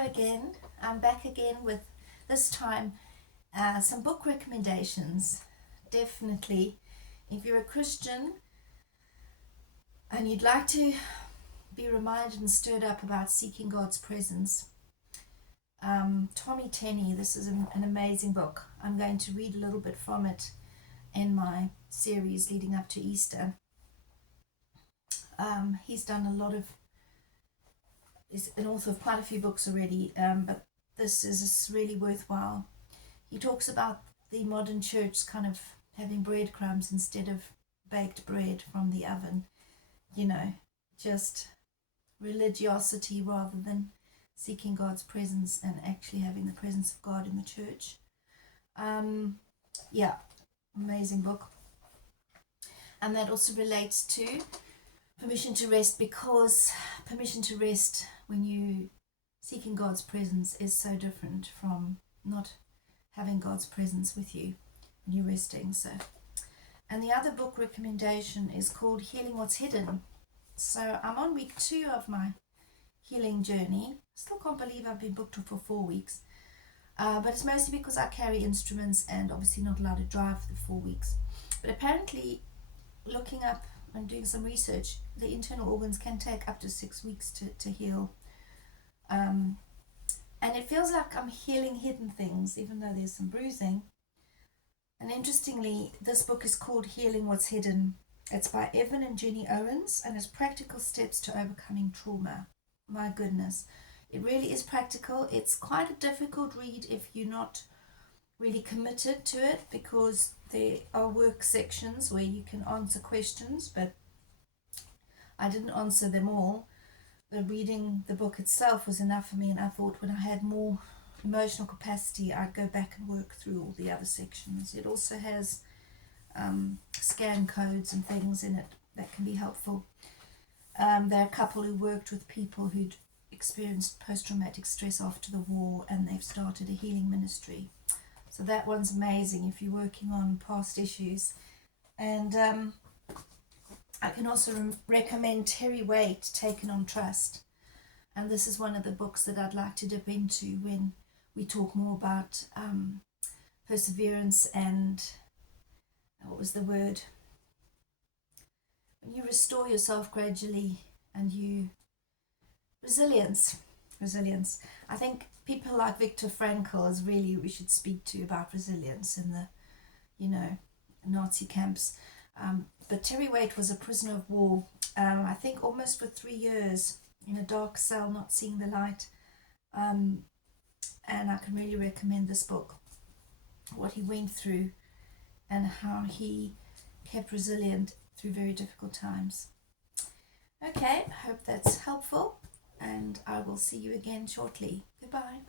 Hello again. I'm back again with this time some book recommendations. Definitely, if you're a Christian and you'd like to be reminded and stirred up about seeking God's presence, Tommy Tenney, this is an amazing book. I'm going to read a little bit from it in my series leading up to Easter. He's done a lot of, is an author of quite a few books already, but this is really worthwhile. He talks about the modern church kind of having breadcrumbs instead of baked bread from the oven, just religiosity rather than seeking God's presence and actually having the presence of God in the church. Amazing book. And that also relates to permission to rest, because permission to rest when you seeking God's presence is so different from not having God's presence with you when you're resting. And the other book recommendation is called Healing What's Hidden. So I'm on week 2 of my healing journey. Still can't believe I've been booked for 4 weeks. But it's mostly because I carry instruments and obviously not allowed to drive for the 4 weeks. But apparently, looking up and doing some research, the internal organs can take up to 6 weeks to heal. And it feels like I'm healing hidden things, even though there's some bruising. And interestingly, this book is called Healing What's Hidden. It's by Evan and Jenny Owens, and it's practical steps to overcoming trauma. My goodness, it really is practical. It's quite a difficult read if you're not really committed to it, because there are work sections where you can answer questions, but I didn't answer them all. The reading the book itself was enough for me, and I thought when I had more emotional capacity, I'd go back and work through all the other sections. It also has scan codes and things in it that can be helpful. There are a couple who worked with people who'd experienced post-traumatic stress after the war, and they've started a healing ministry. So that one's amazing if you're working on past issues. And I can also recommend Terry Waite, Taken on Trust. And this is one of the books that I'd like to dip into when we talk more about perseverance and, what was the word? When you restore yourself gradually and resilience. I think people like Viktor Frankl is really who we should speak to about resilience in the, Nazi camps. But Terry Waite was a prisoner of war, I think almost for 3 years in a dark cell, not seeing the light. And I can really recommend this book, what he went through and how he kept resilient through very difficult times. Okay, I hope that's helpful, and I will see you again shortly. Goodbye.